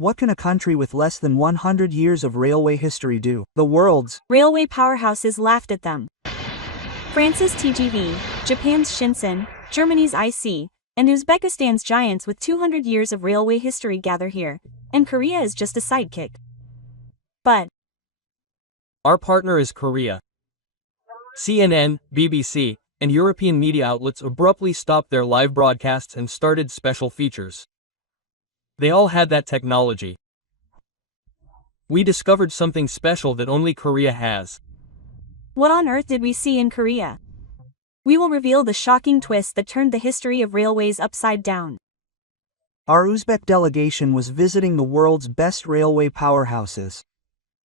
What can a country with less than 100 years of railway history do? The world's railway powerhouses laughed at them. France's TGV, Japan's Shinsen, Germany's IC, and Uzbekistan's giants with 200 years of railway history gather here, and Korea is just a sidekick. But our partner is Korea. CNN, BBC, and European media outlets abruptly stopped their live broadcasts and started special features. They all had that technology. We discovered something special that only Korea has. What on earth did we see in Korea? We will reveal the shocking twist that turned the history of railways upside down. Our Uzbek delegation was visiting the world's best railway powerhouses.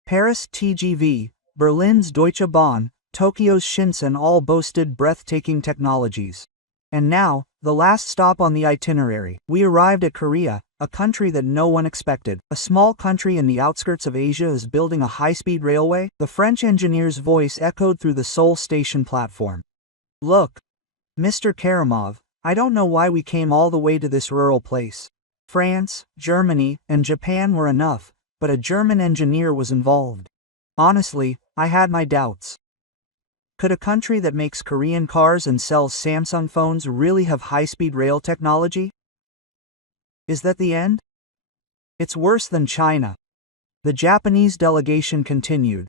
Paris' TGV, Berlin's Deutsche Bahn, Tokyo's Shinsen all boasted breathtaking technologies. And now, the last stop on the itinerary, we arrived at Korea, a country that no one expected. A small country in the outskirts of Asia is building a high-speed railway. The French engineer's voice echoed through the Seoul station platform. Look, Mr. Karimov, I don't know why we came all the way to this rural place. France, Germany, and Japan were enough, but a German engineer was involved. Honestly, I had my doubts. Could a country that makes Korean cars and sells Samsung phones really have high-speed rail technology? Is that the end? It's worse than China. The Japanese delegation continued.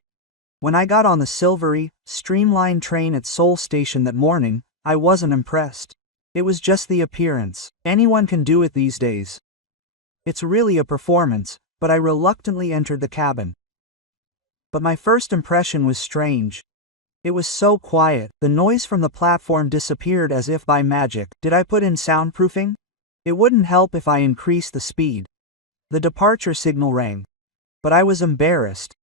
When I got on the silvery, streamlined train at Seoul Station that morning, I wasn't impressed. It was just the appearance. Anyone can do it these days. It's really a performance, but I reluctantly entered the cabin. But my first impression was strange. It was so quiet, the noise from the platform disappeared as if by magic. Did I put in soundproofing? It wouldn't help if I increased the speed. The departure signal rang. But I was embarrassed.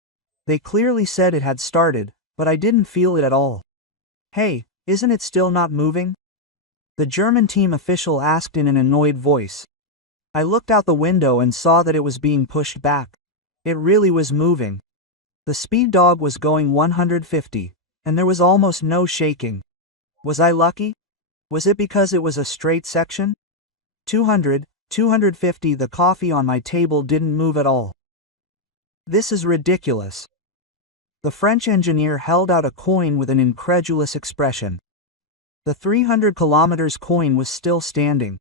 They clearly said it had started, but I didn't feel it at all. Hey, isn't it still not moving? The German team official asked in an annoyed voice. I looked out the window and saw that it was being pushed back. It really was moving. The speed dog was going 150, and there was almost no shaking. Was I lucky? Was it because it was a straight section? 200, 250. The coffee on my table didn't move at all. This is ridiculous. The French engineer held out a coin with an incredulous expression. The 300 kilometers coin was still standing.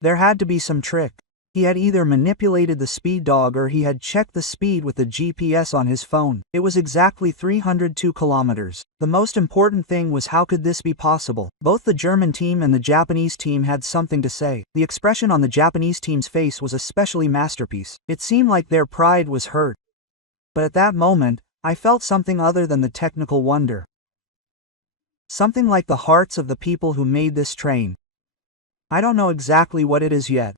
There had to be some trick. He had either manipulated the speed dog or he had checked the speed with the GPS on his phone. It was exactly 302 kilometers. The most important thing was, how could this be possible? Both the German team and the Japanese team had something to say. The expression on the Japanese team's face was especially masterpiece. It seemed like their pride was hurt. But at that moment, I felt something other than the technical wonder. Something like the hearts of the people who made this train. I don't know exactly what it is yet.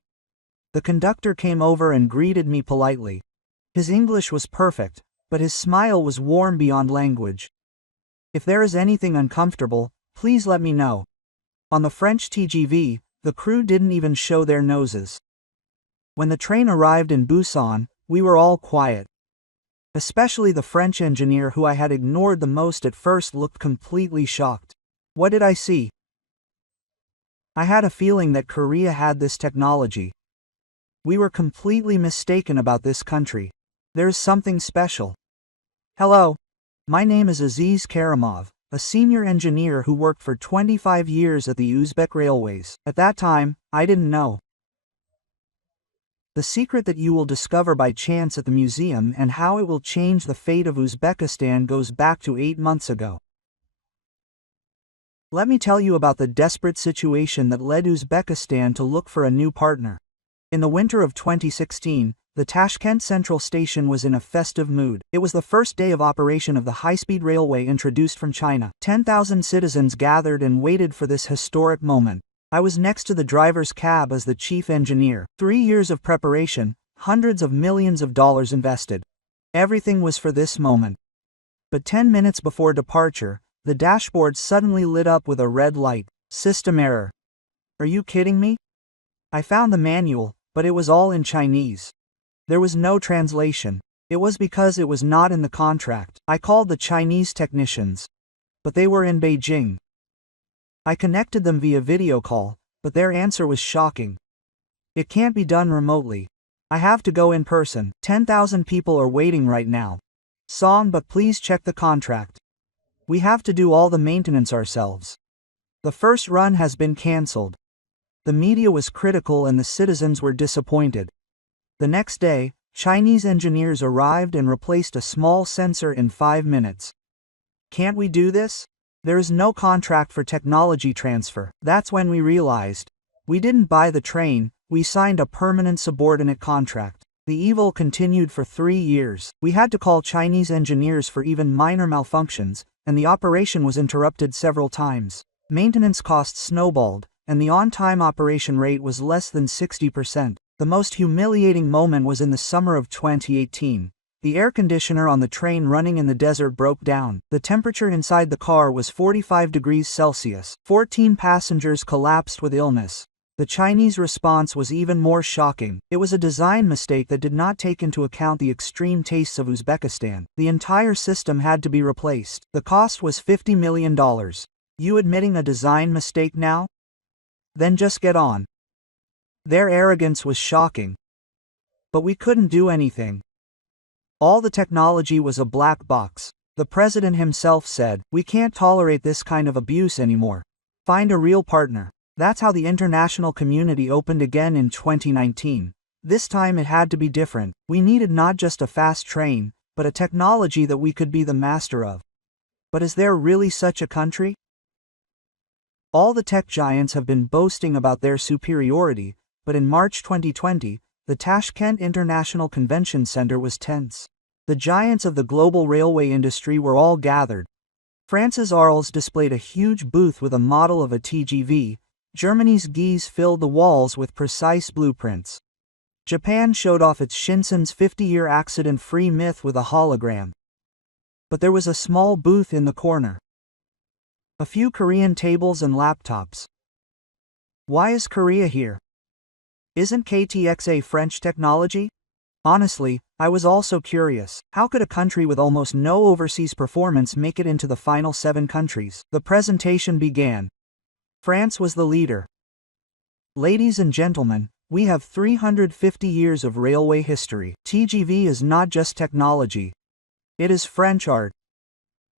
The conductor came over and greeted me politely. His English was perfect, but his smile was warm beyond language. If there is anything uncomfortable, please let me know. On the French TGV, the crew didn't even show their noses. When the train arrived in Busan, we were all quiet. Especially the French engineer, who I had ignored the most at first, looked completely shocked. What did I see? I had a feeling that Korea had this technology. We were completely mistaken about this country. There's something special. Hello. My name is Aziz Karimov, a senior engineer who worked for 25 years at the Uzbek Railways. At that time, I didn't know. The secret that you will discover by chance at the museum and how it will change the fate of Uzbekistan goes back to 8 months ago. Let me tell you about the desperate situation that led Uzbekistan to look for a new partner. In the winter of 2016, the Tashkent Central Station was in a festive mood. It was the first day of operation of the high-speed railway introduced from China. 10,000 citizens gathered and waited for this historic moment. I was next to the driver's cab as the chief engineer. 3 years of preparation, hundreds of millions of dollars invested. Everything was for this moment. But 10 minutes before departure, the dashboard suddenly lit up with a red light. System error. Are you kidding me? I found the manual, but it was all in Chinese. There was no translation. It was because it was not in the contract. I called the Chinese technicians, but they were in Beijing. I connected them via video call, but their answer was shocking. It can't be done remotely. I have to go in person. 10,000 people are waiting right now. Song, but please check the contract. We have to do all the maintenance ourselves. The first run has been cancelled. The media was critical and the citizens were disappointed. The next day, Chinese engineers arrived and replaced a small sensor in 5 minutes. Can't we do this? There is no contract for technology transfer. That's when we realized. We didn't buy the train, we signed a permanent subordinate contract. The evil continued for 3 years. We had to call Chinese engineers for even minor malfunctions, and the operation was interrupted several times. Maintenance costs snowballed, and the on-time operation rate was less than 60%. The most humiliating moment was in the summer of 2018. The air conditioner on the train running in the desert broke down. The temperature inside the car was 45 degrees Celsius. 14 passengers collapsed with illness. The Chinese response was even more shocking. It was a design mistake that did not take into account the extreme tastes of Uzbekistan. The entire system had to be replaced. The cost was $50 million. You admitting a design mistake now? Then just get on. Their arrogance was shocking. But we couldn't do anything. All the technology was a black box. The president himself said, "We can't tolerate this kind of abuse anymore. Find a real partner." That's how the international community opened again in 2019. This time it had to be different. We needed not just a fast train, but a technology that we could be the master of. But is there really such a country? All the tech giants have been boasting about their superiority, but in March 2020, the Tashkent International Convention Center was tense. The giants of the global railway industry were all gathered. France's Arles displayed a huge booth with a model of a TGV. Germany's Gies filled the walls with precise blueprints. Japan showed off its Shinsen's 50-year accident-free myth with a hologram. But there was a small booth in the corner. A few Korean tables and laptops. Why is Korea here? Isn't KTXA French technology? Honestly, I was also curious. How could a country with almost no overseas performance make it into the final 7 countries? The presentation began. France was the leader. Ladies and gentlemen, we have 350 years of railway history. TGV is not just technology. It is French art.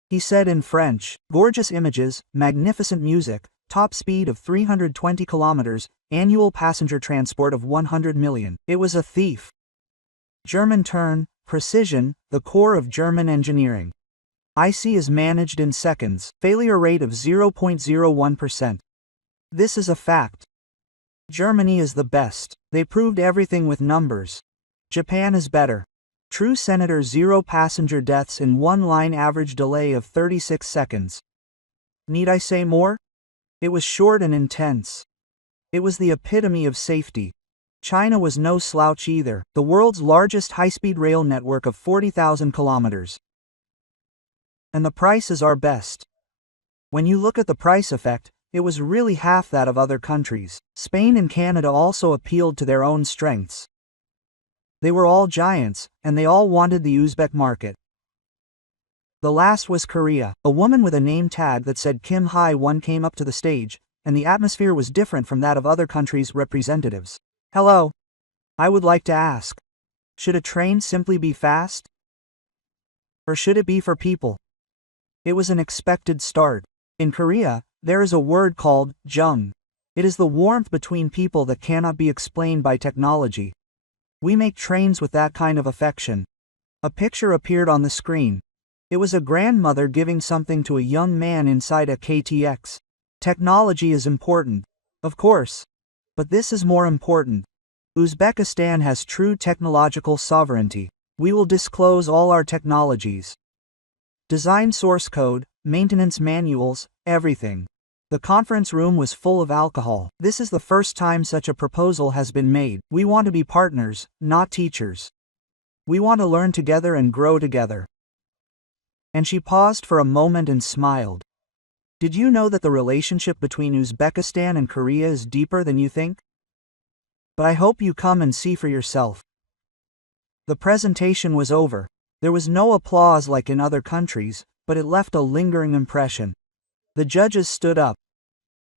He said in French, gorgeous images, magnificent music, top speed of 320 kilometers, annual passenger transport of 100 million. It was a thief. German turn, precision, the core of German engineering. IC is managed in seconds, failure rate of 0.01%. This is a fact. Germany is the best. They proved everything with numbers. Japan is better. True Senator, 0 passenger deaths in one line, average delay of 36 seconds. Need I say more? It was short and intense. It was the epitome of safety. China was no slouch either, the world's largest high-speed rail network of 40,000 kilometers. And the prices are best. When you look at the price effect, it was really half that of other countries. Spain and Canada also appealed to their own strengths. They were all giants, and they all wanted the Uzbek market. The last was Korea. A woman with a name tag that said Kim Hae-won came up to the stage, and the atmosphere was different from that of other countries' representatives. Hello. I would like to ask. Should a train simply be fast? Or should it be for people? It was an expected start. In Korea, there is a word called jung. It is the warmth between people that cannot be explained by technology. We make trains with that kind of affection. A picture appeared on the screen. It was a grandmother giving something to a young man inside a KTX. Technology is important, of course. But this is more important. Uzbekistan has true technological sovereignty. We will disclose all our technologies. Design source code, maintenance manuals, everything. The conference room was full of alcohol. This is the first time such a proposal has been made. We want to be partners, not teachers. We want to learn together and grow together. And she paused for a moment and smiled. Did you know that the relationship between Uzbekistan and Korea is deeper than you think? But I hope you come and see for yourself. The presentation was over. There was no applause like in other countries, but it left a lingering impression. The judges stood up.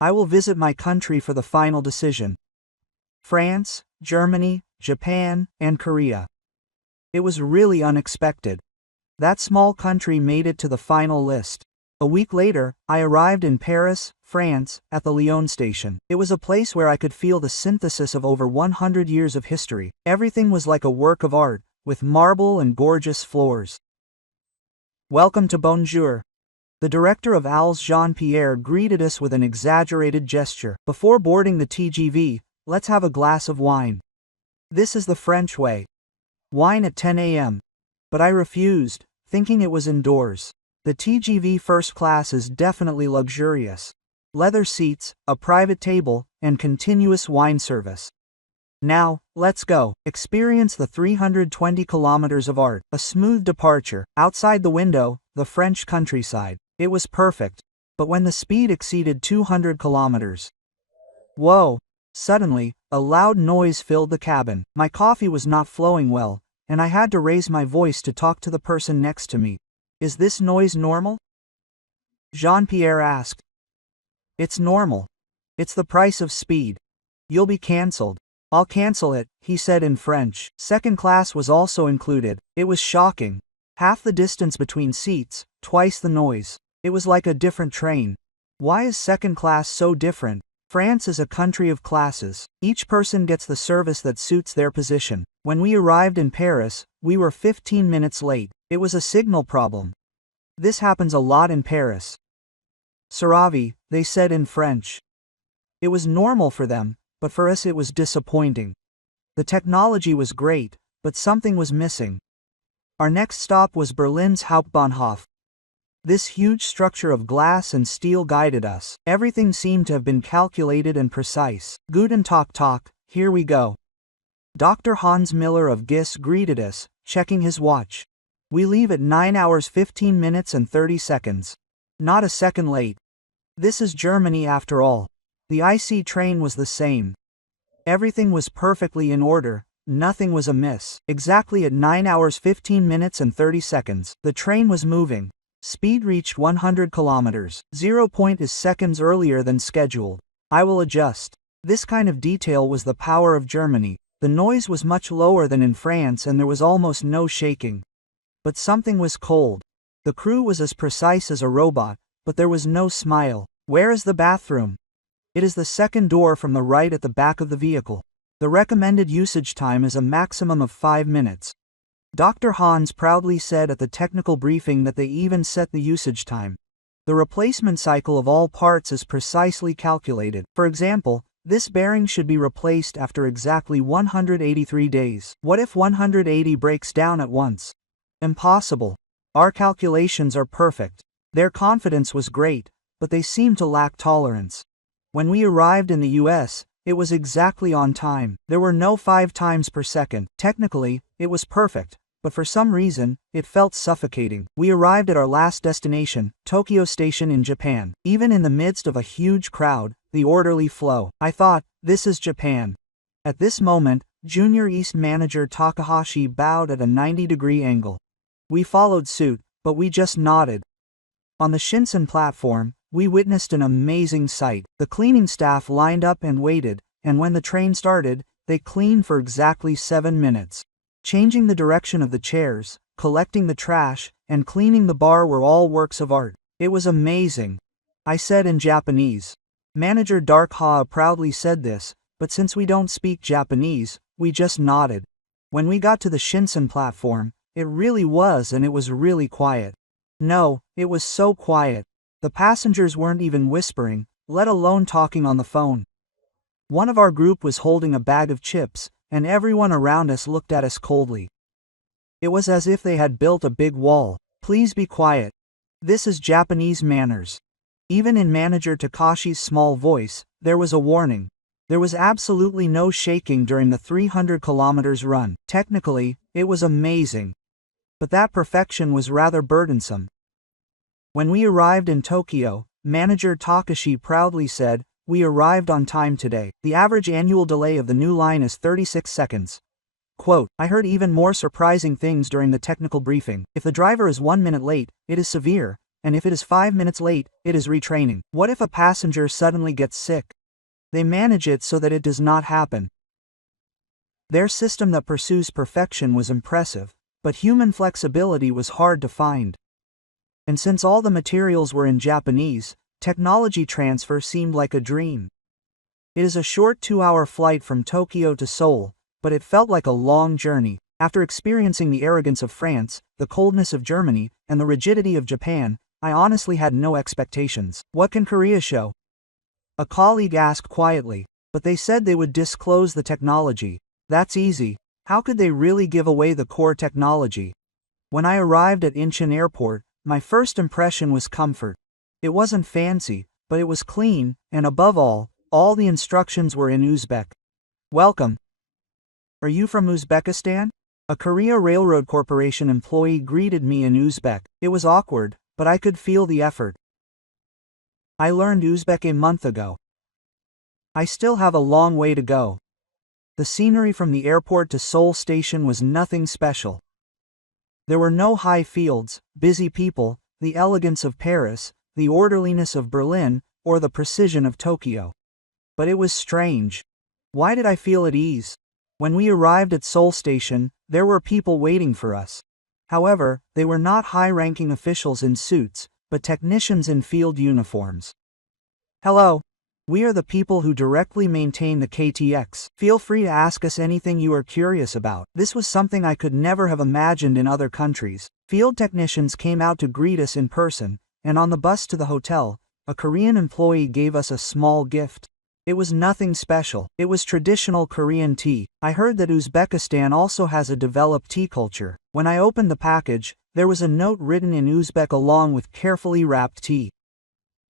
I will visit my country for the final decision. France, Germany, Japan, and Korea. It was really unexpected. That small country made it to the final list. A week later, I arrived in Paris, France, at the Lyon station. It was a place where I could feel the synthesis of over 100 years of history. Everything was like a work of art, with marble and gorgeous floors. Welcome to Bonjour. The director of ALS Jean-Pierre greeted us with an exaggerated gesture. Before boarding the TGV, let's have a glass of wine. This is the French way. Wine at 10 a.m. But I refused, thinking it was indoors. The TGV first class is definitely luxurious. Leather seats, a private table, and continuous wine service. Now, let's go. Experience the 320 kilometers of art. A smooth departure. Outside the window, the French countryside. It was perfect. But when the speed exceeded 200 kilometers. Whoa! Suddenly, a loud noise filled the cabin. My coffee was not flowing well, and I had to raise my voice to talk to the person next to me. Is this noise normal? Jean-Pierre asked. It's normal. It's the price of speed. You'll be cancelled. I'll cancel it, he said in French. Second class was also included. It was shocking. Half the distance between seats, twice the noise. It was like a different train. Why is second class so different? France is a country of classes. Each person gets the service that suits their position. When we arrived in Paris, we were 15 minutes late. It was a signal problem. This happens a lot in Paris. Saravi, they said in French. It was normal for them, but for us it was disappointing. The technology was great, but something was missing. Our next stop was Berlin's Hauptbahnhof. This huge structure of glass and steel guided us. Everything seemed to have been calculated and precise. Guten Tag, here we go. Dr. Hans Miller of GIS greeted us, checking his watch. We leave at 9 hours 15 minutes and 30 seconds. Not a second late. This is Germany after all. The IC train was the same. Everything was perfectly in order, nothing was amiss. Exactly at 9 hours 15 minutes and 30 seconds, the train was moving. Speed reached 100 kilometers. 0 point is seconds earlier than scheduled. I will adjust. This kind of detail was the power of Germany. The noise was much lower than in France and there was almost no shaking. But something was cold. The crew was as precise as a robot, but there was no smile. Where is the bathroom? It is the second door from the right at the back of the vehicle. The recommended usage time is a maximum of 5 minutes. Dr. Hans proudly said at the technical briefing that they even set the usage time. The replacement cycle of all parts is precisely calculated. For example, this bearing should be replaced after exactly 183 days. What if 180 breaks down at once? Impossible. Our calculations are perfect. Their confidence was great, but they seemed to lack tolerance. When we arrived in the US, it was exactly on time. There were no 5 times per second. Technically, it was perfect, but for some reason, it felt suffocating. We arrived at our last destination, Tokyo Station in Japan. Even in the midst of a huge crowd, the orderly flow. I thought, this is Japan. At this moment, Junior East Manager Takahashi bowed at a 90-degree angle. We followed suit, but we just nodded. On the Shinsen platform, we witnessed an amazing sight. The cleaning staff lined up and waited, and when the train started, they cleaned for exactly 7 minutes. Changing the direction of the chairs, collecting the trash, and cleaning the bar were all works of art. It was amazing. I said in Japanese. Manager Dark Ha proudly said this, but since we don't speak Japanese, we just nodded. When we got to the Shinsen platform, it really was and it was really quiet. No, it was so quiet. The passengers weren't even whispering, let alone talking on the phone. One of our group was holding a bag of chips, and everyone around us looked at us coldly. It was as if they had built a big wall. Please be quiet. This is Japanese manners. Even in Manager Takashi's small voice, there was a warning. There was absolutely no shaking during the 300 kilometers run. Technically, it was amazing. But that perfection was rather burdensome. When we arrived in Tokyo, Manager Takashi proudly said, "We arrived on time today. The average annual delay of the new line is 36 seconds. Quote, I heard even more surprising things during the technical briefing. If the driver is 1 minute late, it is severe, and if it is 5 minutes late, it is retraining. What if a passenger suddenly gets sick? They manage it so that it does not happen. Their system that pursues perfection was impressive, but human flexibility was hard to find. And since all the materials were in Japanese, technology transfer seemed like a dream. It is a short 2-hour flight from Tokyo to Seoul, but it felt like a long journey. After experiencing the arrogance of France, the coldness of Germany, and the rigidity of Japan, I honestly had no expectations. What can Korea show? A colleague asked quietly, but they said they would disclose the technology. That's easy. How could they really give away the core technology? When I arrived at Incheon Airport, my first impression was comfort. It wasn't fancy, but it was clean, and above all the instructions were in Uzbek. Welcome. Are you from Uzbekistan? A Korea Railroad Corporation employee greeted me in Uzbek. It was awkward, but I could feel the effort. I learned Uzbek a month ago. I still have a long way to go. The scenery from the airport to Seoul Station was nothing special. There were no high fields, busy people, the elegance of Paris, the orderliness of Berlin, or the precision of Tokyo. But it was strange. Why did I feel at ease? When we arrived at Seoul Station, there were people waiting for us. However, they were not high-ranking officials in suits, but technicians in field uniforms. Hello. We are the people who directly maintain the KTX. Feel free to ask us anything you are curious about. This was something I could never have imagined in other countries. Field technicians came out to greet us in person, and on the bus to the hotel, a Korean employee gave us a small gift. It was nothing special. It was traditional Korean tea. I heard that Uzbekistan also has a developed tea culture. When I opened the package, there was a note written in Uzbek along with carefully wrapped tea.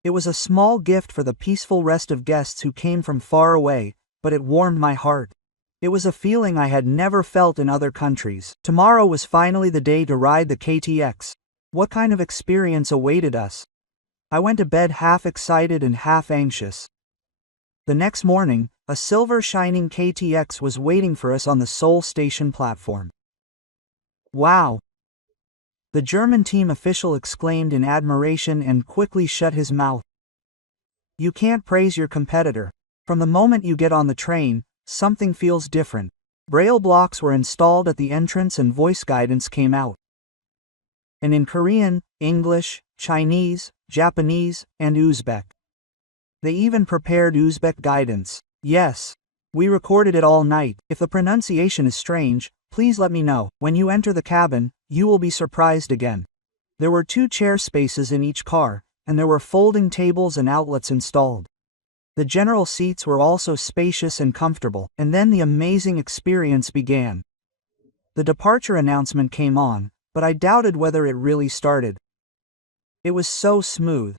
It was a small gift for the peaceful rest of guests who came from far away, but it warmed my heart. It was a feeling I had never felt in other countries. Tomorrow was finally the day to ride the KTX. What kind of experience awaited us? I went to bed half excited and half anxious. The next morning, a silver shining KTX was waiting for us on the Seoul Station platform. Wow! The German team official exclaimed in admiration and quickly shut his mouth. You can't praise your competitor. From the moment you get on the train, something feels different. Braille blocks were installed at the entrance and voice guidance came out. And in Korean, English, Chinese, Japanese, and Uzbek. They even prepared Uzbek guidance. Yes. We recorded it all night. If the pronunciation is strange, please let me know. When you enter the cabin, you will be surprised again. There were 2 chair spaces in each car, and there were folding tables and outlets installed. The general seats were also spacious and comfortable, and then the amazing experience began. The departure announcement came on, but I doubted whether it really started. It was so smooth.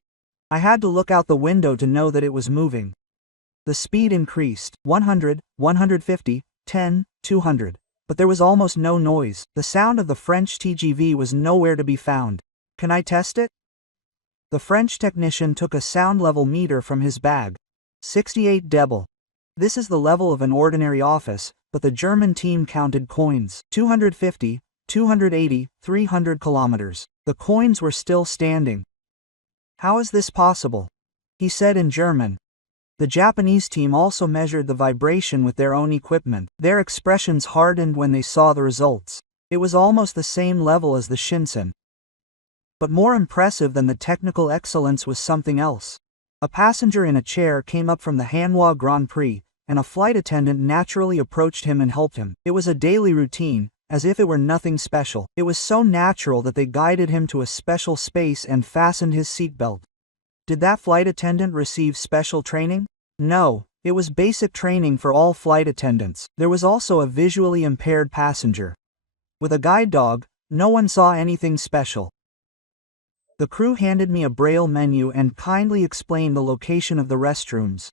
I had to look out the window to know that it was moving. The speed increased, 100, 150, 10, 200. But there was almost no noise. The sound of the French TGV was nowhere to be found. Can I test it? The French technician took a sound level meter from his bag. 68 dB. This is the level of an ordinary office, but the German team counted coins. 250, 280, 300 kilometers. The coins were still standing. How is this possible? He said in German. The Japanese team also measured the vibration with their own equipment. Their expressions hardened when they saw the results. It was almost the same level as the Shinsen. But more impressive than the technical excellence was something else. A passenger in a chair came up from the Hanwha Grand Prix, and a flight attendant naturally approached him and helped him. It was a daily routine, as if it were nothing special. It was so natural that they guided him to a special space and fastened his seatbelt. Did that flight attendant receive special training? No, it was basic training for all flight attendants. There was also a visually impaired passenger. With a guide dog, no one saw anything special. The crew handed me a braille menu and kindly explained the location of the restrooms.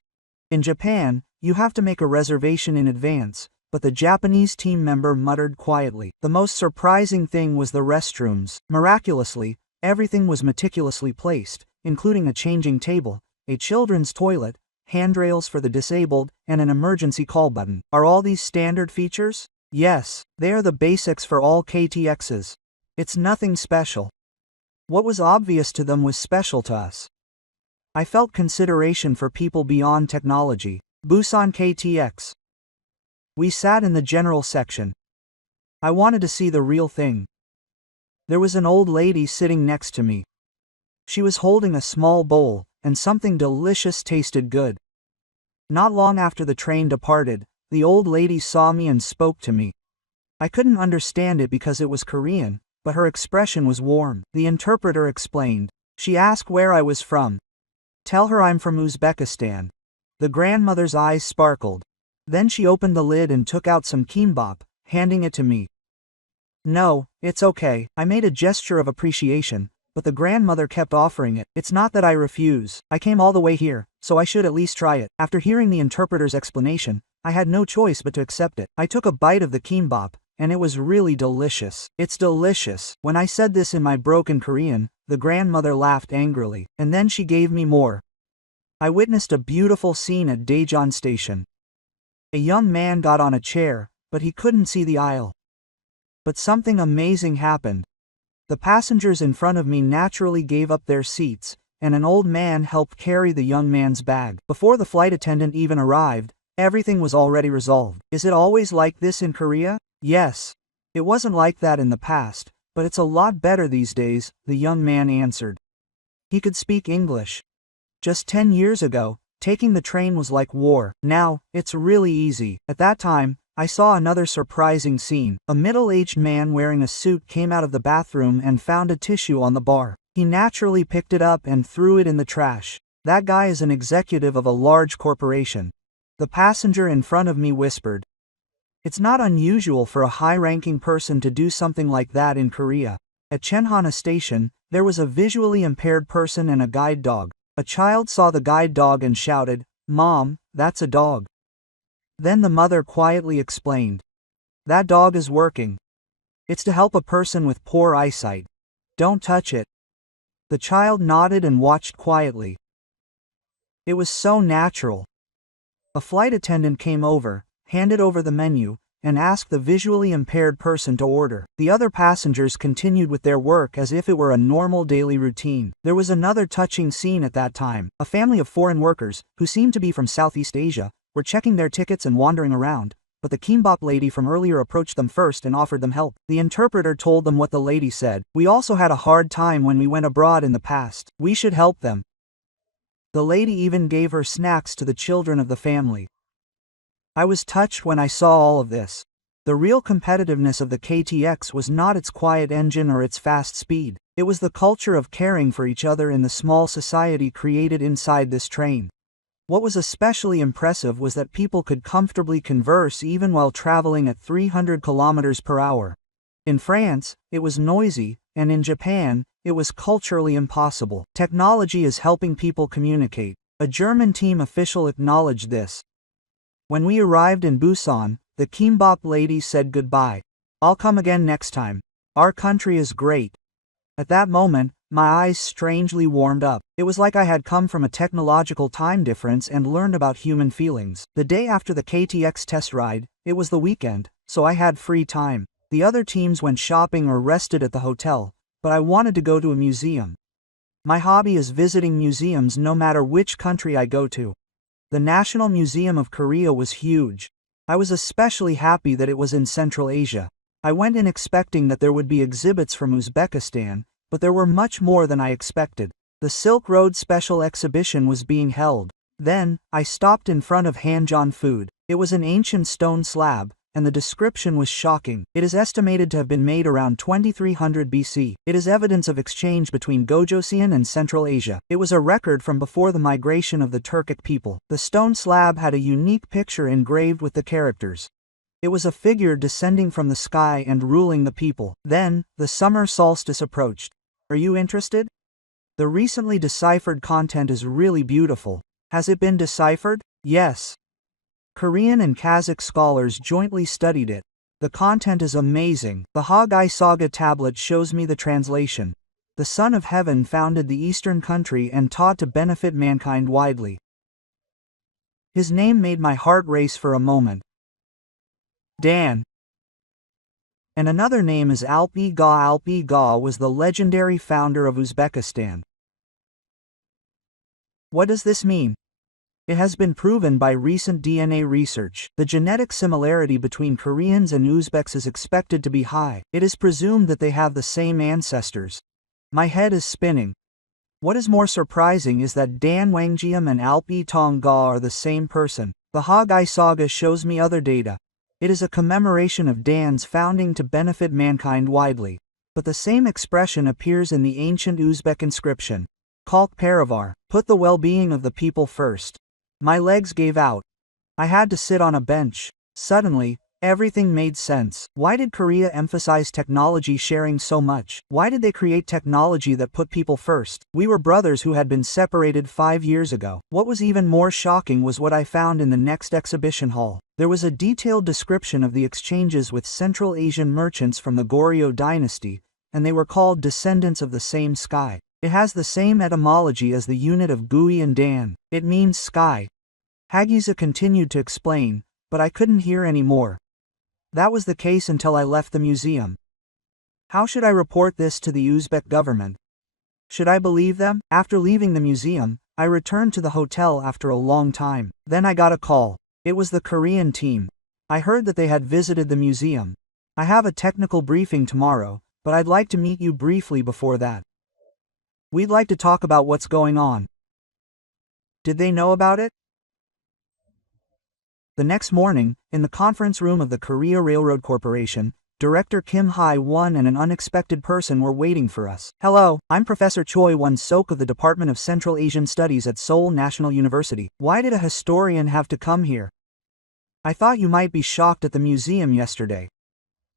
In Japan, you have to make a reservation in advance, but the Japanese team member muttered quietly. The most surprising thing was the restrooms. Miraculously, everything was meticulously placed, including a changing table, a children's toilet, handrails for the disabled, and an emergency call button. Are all these standard features? Yes, they are the basics for all KTXs. It's nothing special. What was obvious to them was special to us. I felt consideration for people beyond technology. Busan KTX. We sat in the general section. I wanted to see the real thing. There was an old lady sitting next to me. She was holding a small bowl, and something delicious tasted good. Not long after the train departed, the old lady saw me and spoke to me. I couldn't understand it because it was Korean, but her expression was warm. The interpreter explained. She asked where I was from. Tell her I'm from Uzbekistan. The grandmother's eyes sparkled. Then she opened the lid and took out some kimbap, handing it to me. No, it's okay, I made a gesture of appreciation, but the grandmother kept offering it. It's not that I refuse. I came all the way here, so I should at least try it. After hearing the interpreter's explanation, I had no choice but to accept it. I took a bite of the kimbap, and it was really delicious. It's delicious. When I said this in my broken Korean, the grandmother laughed angrily, and then she gave me more. I witnessed a beautiful scene at Daejeon Station. A young man got on a chair, but he couldn't see the aisle. But something amazing happened. The passengers in front of me naturally gave up their seats, and an old man helped carry the young man's bag. Before the flight attendant even arrived, everything was already resolved. Is it always like this in Korea? Yes. It wasn't like that in the past, but it's a lot better these days, the young man answered. He could speak English. Just 10 years ago, taking the train was like war. Now, it's really easy. At that time, I saw another surprising scene. A middle-aged man wearing a suit came out of the bathroom and found a tissue on the bar. He naturally picked it up and threw it in the trash. That guy is an executive of a large corporation. The passenger in front of me whispered. It's not unusual for a high-ranking person to do something like that in Korea. At Chenhana Station, there was a visually impaired person and a guide dog. A child saw the guide dog and shouted, "Mom, that's a dog." Then the mother quietly explained. That dog is working. It's to help a person with poor eyesight. Don't touch it. The child nodded and watched quietly. It was so natural. A flight attendant came over, handed over the menu, and asked the visually impaired person to order. The other passengers continued with their work as if it were a normal daily routine. There was another touching scene at that time. A family of foreign workers, who seemed to be from Southeast Asia, were checking their tickets and wandering around, but the kimbap lady from earlier approached them first and offered them help. The interpreter told them what the lady said. We also had a hard time when we went abroad in the past. We should help them. The lady even gave her snacks to the children of the family. I was touched when I saw all of this. The real competitiveness of the KTX was not its quiet engine or its fast speed. It was the culture of caring for each other in the small society created inside this train. What was especially impressive was that people could comfortably converse even while traveling at 300 kilometers per hour. In France, it was noisy, and in Japan, it was culturally impossible. Technology is helping people communicate. A German team official acknowledged this. When we arrived in Busan, the kimbap lady said goodbye. I'll come again next time. Our country is great. At that moment, my eyes strangely warmed up. It was like I had come from a technological time difference and learned about human feelings. The day after the KTX test ride, it was the weekend, so I had free time. The other teams went shopping or rested at the hotel, but I wanted to go to a museum. My hobby is visiting museums no matter which country I go to. The National Museum of Korea was huge. I was especially happy that it was in Central Asia. I went in expecting that there would be exhibits from Uzbekistan, but there were much more than I expected. The Silk Road Special Exhibition was being held. Then, I stopped in front of Hanjeon Food. It was an ancient stone slab, and the description was shocking. It is estimated to have been made around 2300 BC. It is evidence of exchange between Gojoseon and Central Asia. It was a record from before the migration of the Turkic people. The stone slab had a unique picture engraved with the characters. It was a figure descending from the sky and ruling the people. Then, the summer solstice approached. Are you interested? The recently deciphered content is really beautiful. Has it been deciphered? Yes. Korean and Kazakh scholars jointly studied it. The content is amazing. The Haggai Saga tablet shows me the translation. The Son of Heaven founded the Eastern country and taught to benefit mankind widely. His name made my heart race for a moment. Dan. And another name is Alp-e-Ga. Alp-e-Ga was the legendary founder of Uzbekistan. What does this mean? It has been proven by recent DNA research. The genetic similarity between Koreans and Uzbeks is expected to be high. It is presumed that they have the same ancestors. My head is spinning. What is more surprising is that Dan Wangjiam and Alp Tong Ga are the same person. The Haggai saga shows me other data. It is a commemoration of Dan's founding to benefit mankind widely. But the same expression appears in the ancient Uzbek inscription. Kalk Paravar, put the well-being of the people first. My legs gave out. I had to sit on a bench. Suddenly, everything made sense. Why did Korea emphasize technology sharing so much? Why did they create technology that put people first? We were brothers who had been separated 5 years ago. What was even more shocking was what I found in the next exhibition hall. There was a detailed description of the exchanges with Central Asian merchants from the Goryeo dynasty, and they were called descendants of the same sky. It has the same etymology as the unit of Gui and Dan. It means sky. Hagiza continued to explain, but I couldn't hear any more. That was the case until I left the museum. How should I report this to the Uzbek government? Should I believe them? After leaving the museum, I returned to the hotel after a long time. Then I got a call. It was the Korean team. I heard that they had visited the museum. I have a technical briefing tomorrow, but I'd like to meet you briefly before that. We'd like to talk about what's going on. Did they know about it? The next morning, in the conference room of the Korea Railroad Corporation, Director Kim Hae-won and an unexpected person were waiting for us. Hello, I'm Professor Choi Won-sok of the Department of Central Asian Studies at Seoul National University. Why did a historian have to come here? I thought you might be shocked at the museum yesterday.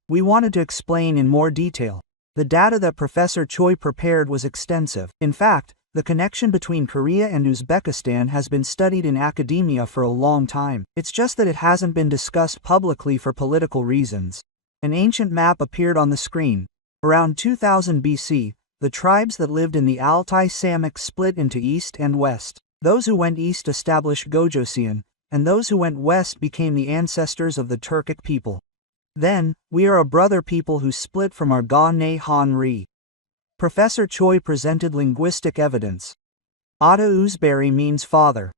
We wanted to explain in more detail. The data that Professor Choi prepared was extensive. In fact, the connection between Korea and Uzbekistan has been studied in academia for a long time. It's just that it hasn't been discussed publicly for political reasons. An ancient map appeared on the screen. Around 2000 BC, the tribes that lived in the Altai Samik split into east and west. Those who went east established Gojosian, and those who went west became the ancestors of the Turkic people. Then, we are a brother people who split from our Ga-ne Han-ri. Professor Choi presented linguistic evidence. Ada Uzberi means father.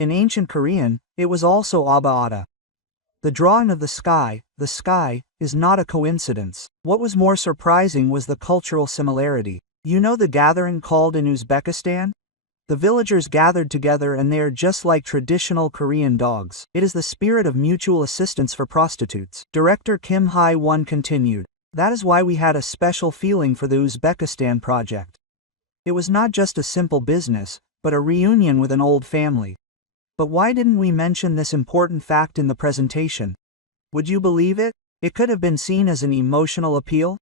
In ancient Korean, it was also Aba Ada. The drawing of the sky, is not a coincidence. What was more surprising was the cultural similarity. You know the gathering called in Uzbekistan? The villagers gathered together and they are just like traditional Korean dogs. It is the spirit of mutual assistance for prostitutes. Director Kim Hae-won continued. That is why we had a special feeling for the Uzbekistan project. It was not just a simple business, but a reunion with an old family. But why didn't we mention this important fact in the presentation? Would you believe it? It could have been seen as an emotional appeal.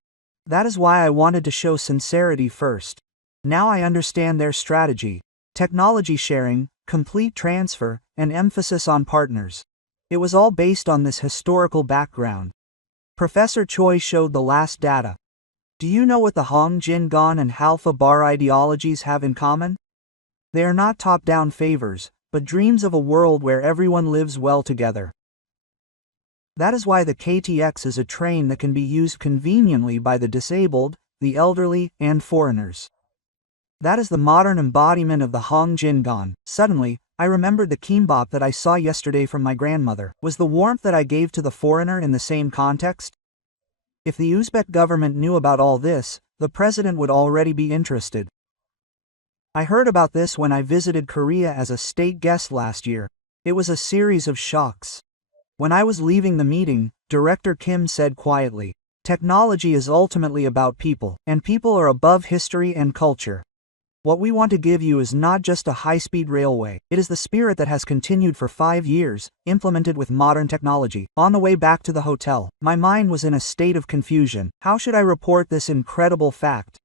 That is why I wanted to show sincerity first. Now I understand their strategy. Technology sharing, complete transfer, and emphasis on partners. It was all based on this historical background. Professor Choi showed the last data. Do you know what the Hong Jin-gon and Halfa Bar ideologies have in common? They are not top-down favors, but dreams of a world where everyone lives well together. That is why the KTX is a train that can be used conveniently by the disabled, the elderly, and foreigners. That is the modern embodiment of the Hong Jin-gon. Suddenly, I remembered the kimbap that I saw yesterday from my grandmother. Was the warmth that I gave to the foreigner in the same context? If the Uzbek government knew about all this, the president would already be interested. I heard about this when I visited Korea as a state guest last year. It was a series of shocks. When I was leaving the meeting, Director Kim said quietly, "Technology is ultimately about people, and people are above history and culture. What we want to give you is not just a high-speed railway, it is the spirit that has continued for 5 years, implemented with modern technology." On the way back to the hotel, my mind was in a state of confusion. How should I report this incredible fact?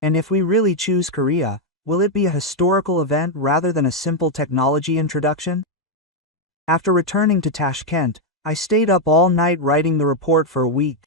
And if we really choose Korea, will it be a historical event rather than a simple technology introduction? After returning to Tashkent, I stayed up all night writing the report for a week.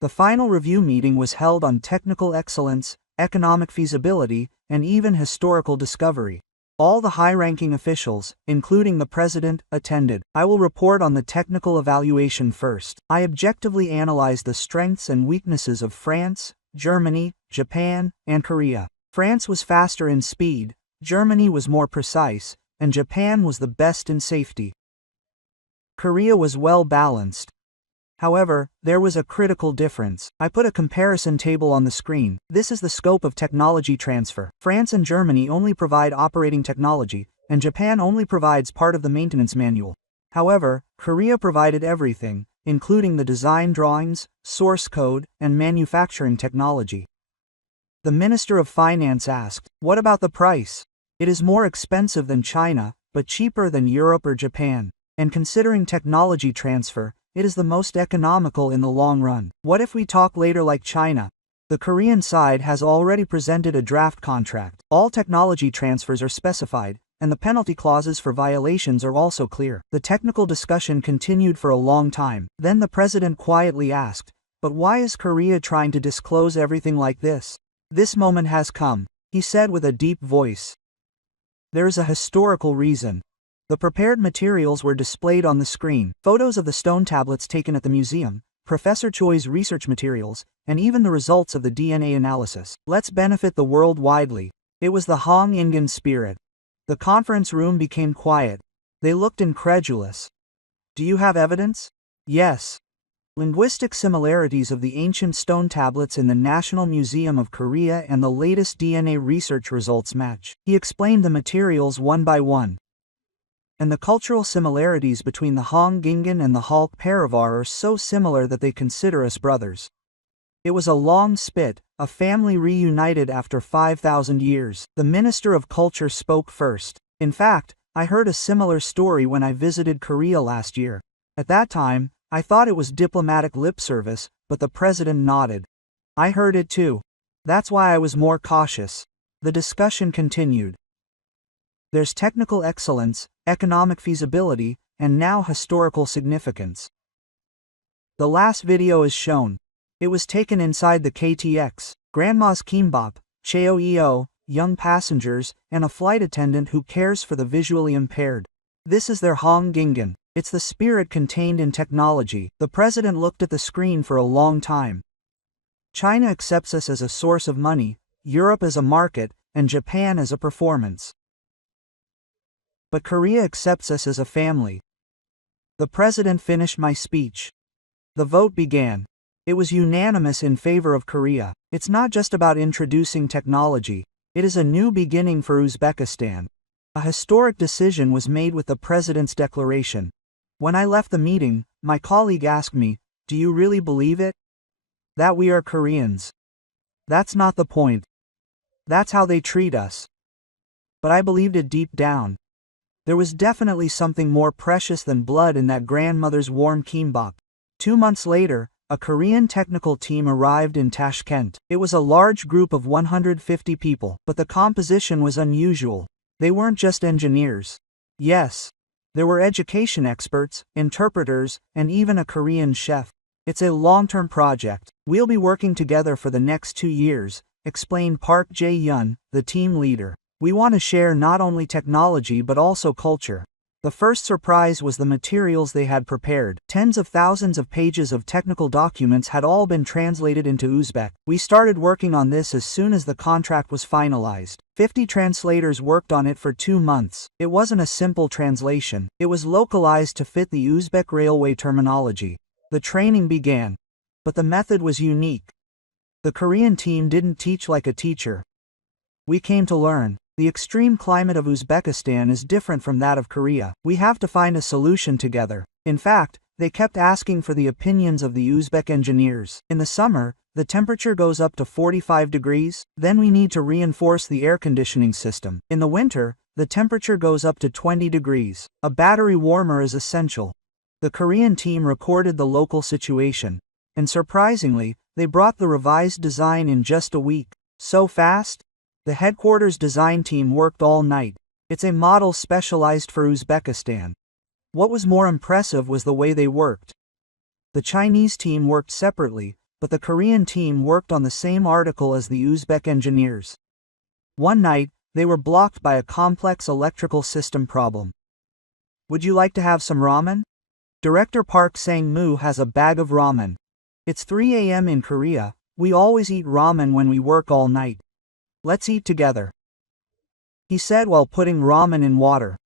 The final review meeting was held on technical excellence, economic feasibility, and even historical discovery. All the high-ranking officials, including the president, attended. I will report on the technical evaluation first. I objectively analyzed the strengths and weaknesses of France, Germany, Japan, and Korea. France was faster in speed, Germany was more precise, and Japan was the best in safety. Korea was well balanced. However, there was a critical difference. I put a comparison table on the screen. This is the scope of technology transfer. France and Germany only provide operating technology, and Japan only provides part of the maintenance manual. However, Korea provided everything, including the design drawings, source code, and manufacturing technology. The Minister of Finance asked, "What about the price? It is more expensive than China, but cheaper than Europe or Japan. And considering technology transfer, it is the most economical in the long run. What if we talk later like China?" The Korean side has already presented a draft contract. All technology transfers are specified, and the penalty clauses for violations are also clear. The technical discussion continued for a long time. Then the president quietly asked, "But why is Korea trying to disclose everything like this?" "This moment has come," he said with a deep voice. "There is a historical reason." The prepared materials were displayed on the screen. Photos of the stone tablets taken at the museum, Professor Choi's research materials, and even the results of the DNA analysis. Let's benefit the world widely. It was the Hong Ingan spirit. The conference room became quiet. They looked incredulous. "Do you have evidence?" "Yes." Linguistic similarities of the ancient stone tablets in the National Museum of Korea and the latest DNA research results match. He explained the materials one by one. And the cultural similarities between the Hong Gingan and the Halk Paravar are so similar that they consider us brothers. It was a long spit, a family reunited after 5,000 years. The Minister of Culture spoke first. "In fact, I heard a similar story when I visited Korea last year. At that time, I thought it was diplomatic lip service, but the president nodded. I heard it too. That's why I was more cautious." The discussion continued. There's technical excellence, economic feasibility, and now historical significance. The last video is shown. It was taken inside the KTX. Grandma's kimbap, Cheo, young passengers, and a flight attendant who cares for the visually impaired. This is their Hong Gingan. It's the spirit contained in technology. The president looked at the screen for a long time. China accepts us as a source of money, Europe as a market, and Japan as a performance. But Korea accepts us as a family. The president finished my speech. The vote began. It was unanimous in favor of Korea. It's not just about introducing technology. It is a new beginning for Uzbekistan. A historic decision was made with the president's declaration. When I left the meeting, my colleague asked me, "Do you really believe it? That we are Koreans?" "That's not the point. That's how they treat us." But I believed it deep down. There was definitely something more precious than blood in that grandmother's warm kimbap. 2 months later, a Korean technical team arrived in Tashkent. It was a large group of 150 people, but the composition was unusual. They weren't just engineers. Yes, there were education experts, interpreters, and even a Korean chef. "It's a long-term project. We'll be working together for the next 2 years, explained Park Jae-yun, the team leader. "We want to share not only technology but also culture." The first surprise was the materials they had prepared. Tens of thousands of pages of technical documents had all been translated into Uzbek. We started working on this as soon as the contract was finalized. 50 translators worked on it for 2 months. It wasn't a simple translation. It was localized to fit the Uzbek railway terminology. The training began. But the method was unique. The Korean team didn't teach like a teacher. We came to learn. The extreme climate of Uzbekistan is different from that of Korea. We have to find a solution together. In fact, they kept asking for the opinions of the Uzbek engineers. In the summer, the temperature goes up to 45 degrees, then we need to reinforce the air conditioning system. In the winter, the temperature goes up to 20 degrees. A battery warmer is essential. The Korean team recorded the local situation. And surprisingly, they brought the revised design in just a week. So fast? The headquarters design team worked all night. It's a model specialized for Uzbekistan. What was more impressive was the way they worked. The Chinese team worked separately, but the Korean team worked on the same article as the Uzbek engineers. One night, they were blocked by a complex electrical system problem. "Would you like to have some ramen?" Director Park Sang-moo has a bag of ramen. It's 3 a.m. in Korea. We always eat ramen when we work all night. Let's eat together. he said while putting ramen in water.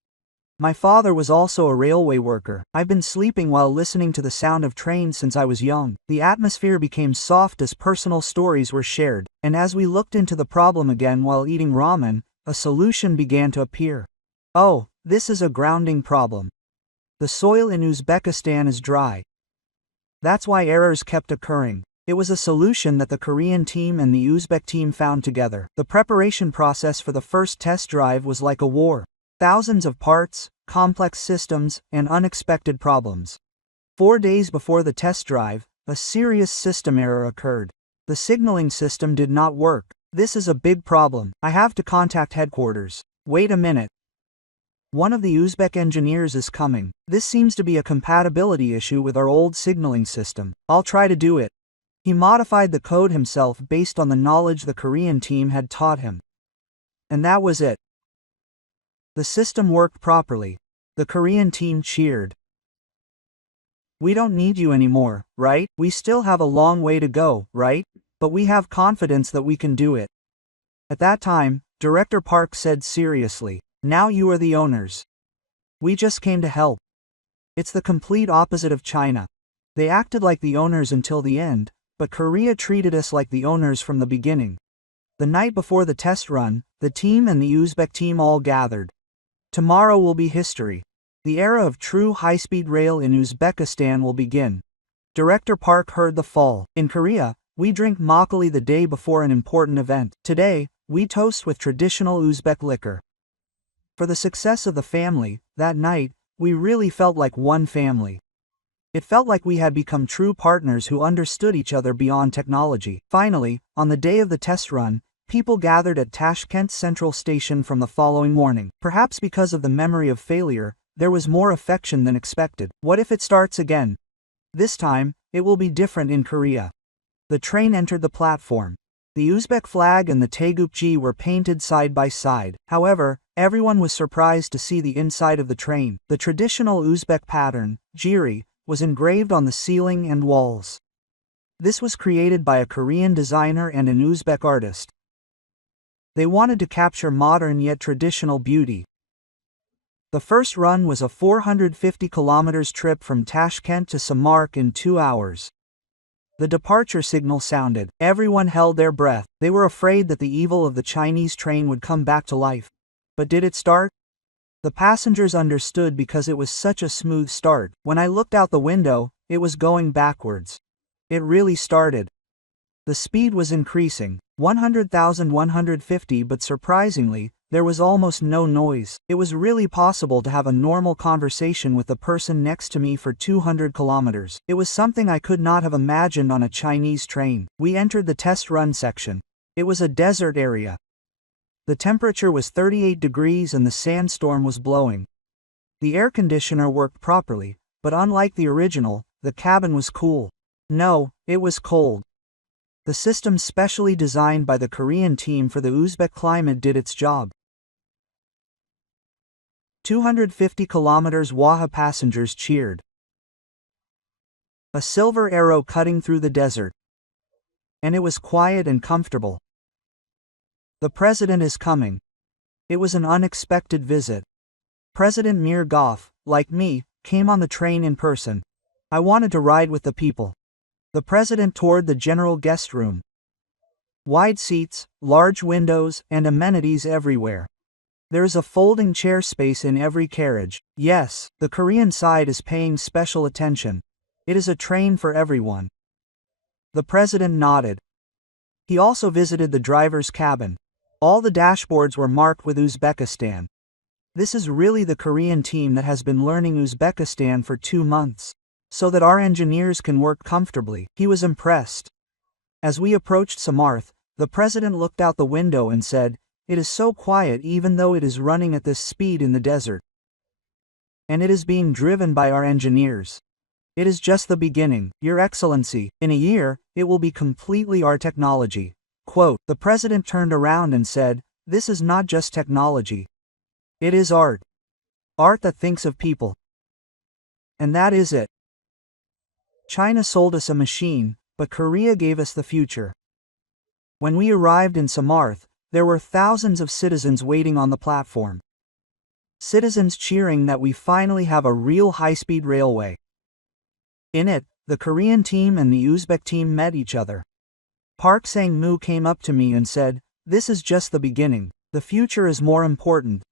My father was also a railway worker. I've been sleeping while listening to the sound of trains since I was young. The atmosphere became soft as personal stories were shared, and as we looked into the problem again while eating ramen, a solution began to appear. Oh, this is a grounding problem. The soil in Uzbekistan is dry. That's why errors kept occurring. It was a solution that the Korean team and the Uzbek team found together. The preparation process for the first test drive was like a war. Thousands of parts, complex systems, and unexpected problems. 4 days before the test drive, a serious system error occurred. The signaling system did not work. This is a big problem. I have to contact headquarters. Wait a minute. One of the Uzbek engineers is coming. This seems to be a compatibility issue with our old signaling system. I'll try to do it. He modified the code himself based on the knowledge the Korean team had taught him. And that was it. The system worked properly. The Korean team cheered. We don't need you anymore, right? We still have a long way to go, right? But we have confidence that we can do it. At that time, Director Park said seriously, now you are the owners. We just came to help. It's the complete opposite of China. They acted like the owners until the end, but Korea treated us like the owners from the beginning. The night before the test run, the team and the Uzbek team all gathered. Tomorrow will be history. The era of true high-speed rail in Uzbekistan will begin. Director Park heard the fall. In Korea, we drink makgeolli the day before an important event. Today, we toast with traditional Uzbek liquor. For the success of the family, that night, we really felt like one family. It felt like we had become true partners who understood each other beyond technology. Finally, on the day of the test run, people gathered at Tashkent Central Station from the following morning. Perhaps because of the memory of failure, there was more affection than expected. What if it starts again? This time, it will be different in Korea. The train entered the platform. The Uzbek flag and the Taegukji were painted side by side. However, everyone was surprised to see the inside of the train. The traditional Uzbek pattern, jiri, was engraved on the ceiling and walls. This was created by a Korean designer and an Uzbek artist. They wanted to capture modern yet traditional beauty. The first run was a 450 kilometers trip from Tashkent to Samarkand in 2 hours. The departure signal sounded. Everyone held their breath. They were afraid that the evil of the Chinese train would come back to life. But did it start? The passengers understood because it was such a smooth start. When I looked out the window, it was going backwards. It really started. The speed was increasing, 100,150, but surprisingly, there was almost no noise. It was really possible to have a normal conversation with the person next to me for 200 kilometers. It was something I could not have imagined on a Chinese train. We entered the test run section. It was a desert area. The temperature was 38 degrees and the sandstorm was blowing. The air conditioner worked properly, but unlike the original, the cabin was cool. No, it was cold. The system specially designed by the Korean team for the Uzbek climate did its job. 250 kilometers Waha passengers cheered. A silver arrow cutting through the desert. And it was quiet and comfortable. The president is coming. It was an unexpected visit. President Mir Goff, like me, came on the train in person. I wanted to ride with the people. The president toured the general guest room. Wide seats, large windows, and amenities everywhere. There is a folding chair space in every carriage. Yes, the Korean side is paying special attention. It is a train for everyone. The president nodded. He also visited the driver's cabin. All the dashboards were marked with Uzbekistan. This is really the Korean team that has been learning Uzbekistan for 2 months, so that our engineers can work comfortably. He was impressed. As we approached Samarth, the president looked out the window and said, "It is so quiet even though it is running at this speed in the desert. And it is being driven by our engineers. It is just the beginning, Your Excellency. In a year, it will be completely our technology." Quote, the president turned around and said, "This is not just technology. It is art. Art that thinks of people. And that is it. China sold us a machine, but Korea gave us the future." When we arrived in Samarth, There were thousands of citizens waiting on the platform. Citizens cheering that we finally have a real high-speed railway. In it, the Korean team and the Uzbek team met each other. Park Sang-moo came up to me and said, "This is just the beginning. The future is more important."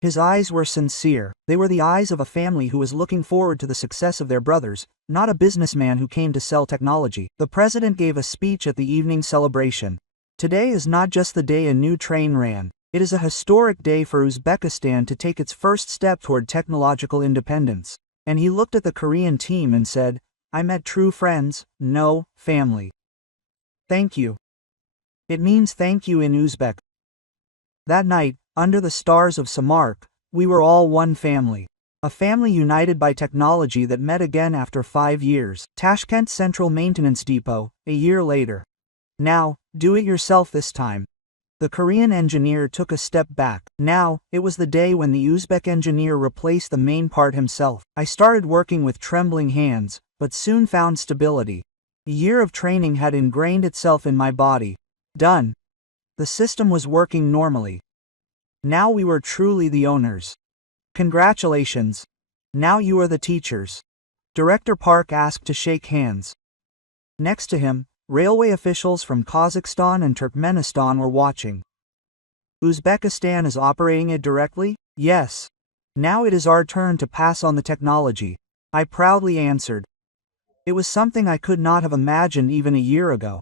His eyes were sincere. They were the eyes of a family who was looking forward to the success of their brothers, not a businessman who came to sell technology. The president gave a speech at the evening celebration. Today is not just the day a new train ran. It is a historic day for Uzbekistan to take its first step toward technological independence. And he looked at the Korean team and said, "I met true friends, no, family. Thank you." It means thank you in Uzbek. That night, under the stars of Samarkand, we were all one family. A family united by technology that met again after 5 years. Tashkent Central Maintenance Depot, a year later. Now, do it yourself this time. The Korean engineer took a step back. Now, it was the day when the Uzbek engineer replaced the main part himself. I started working with trembling hands, but soon found stability. A year of training had ingrained itself in my body. Done. The system was working normally. Now we were truly the owners. Congratulations. Now you are the teachers. Director Park asked to shake hands. Next to him, railway officials from Kazakhstan and Turkmenistan were watching. Uzbekistan is operating it directly? Yes. Now it is our turn to pass on the technology. I proudly answered. It was something I could not have imagined even a year ago.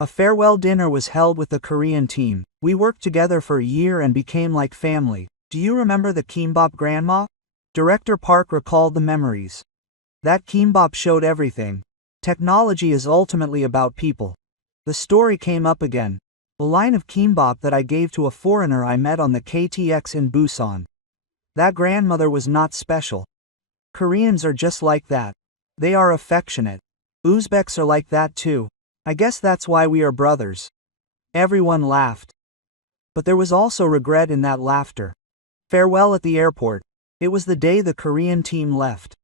A farewell dinner was held with the Korean team. We worked together for a year and became like family. Do you remember the kimbap grandma? Director Park recalled the memories. That kimbap showed everything. Technology is ultimately about people. The story came up again. A line of kimbap that I gave to a foreigner I met on the KTX in Busan. That grandmother was not special. Koreans are just like that. They are affectionate. Uzbeks are like that too. I guess that's why we are brothers. Everyone laughed. But there was also regret in that laughter. Farewell at the airport. It was the day the Korean team left.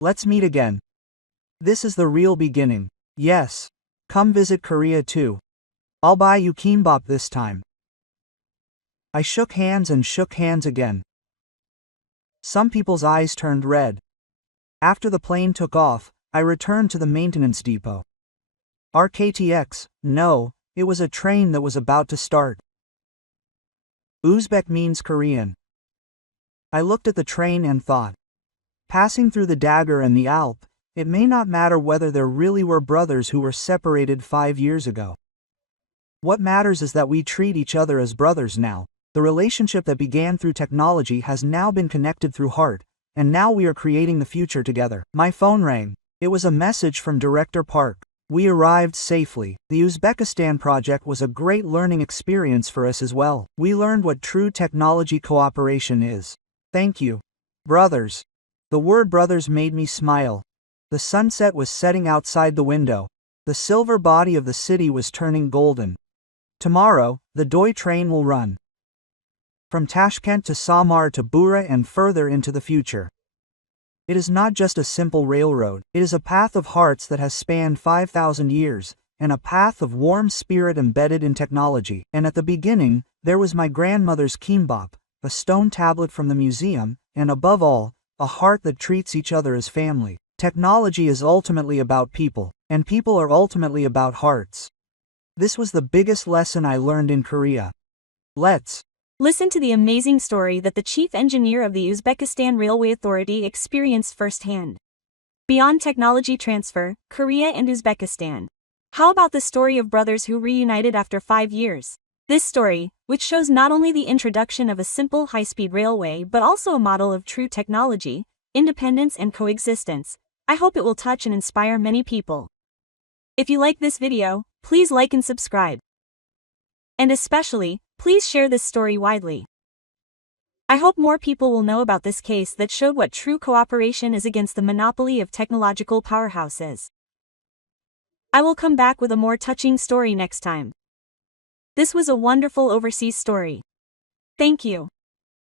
Let's meet again. This is the real beginning. Yes. Come visit Korea too. I'll buy you kimbap this time. I shook hands and shook hands again. Some people's eyes turned red. After the plane took off, I returned to the maintenance depot. Our KTX, no, it was a train that was about to start. Uzbek means Korean. I looked at the train and thought. Passing through the dagger and the Alp, it may not matter whether there really were brothers who were separated 5 years ago. What matters is that we treat each other as brothers now. The relationship that began through technology has now been connected through heart, and now we are creating the future together. My phone rang. It was a message from Director Park. We arrived safely. The Uzbekistan project was a great learning experience for us as well. We learned what true technology cooperation is. Thank you. Brothers. The word brothers made me smile. The sunset was setting outside the window. The silver body of the city was turning golden. Tomorrow, the Doi train will run. From Tashkent to Samar to Bura and further into the future. It is not just a simple railroad, it is a path of hearts that has spanned 5,000 years, and a path of warm spirit embedded in technology. And at the beginning, there was my grandmother's kimbap, a stone tablet from the museum, and above all, a heart that treats each other as family. Technology is ultimately about people, and people are ultimately about hearts. This was the biggest lesson I learned in Korea. Let's listen to the amazing story that the chief engineer of the Uzbekistan Railway Authority experienced firsthand. Beyond technology transfer, Korea and Uzbekistan. How about the story of brothers who reunited after 5 years? This story, which shows not only the introduction of a simple high-speed railway but also a model of true technology, independence and coexistence, I hope it will touch and inspire many people. If you like this video, please like and subscribe. And especially, please share this story widely. I hope more people will know about this case that showed what true cooperation is against the monopoly of technological powerhouses. I will come back with a more touching story next time. This was a wonderful overseas story. Thank you.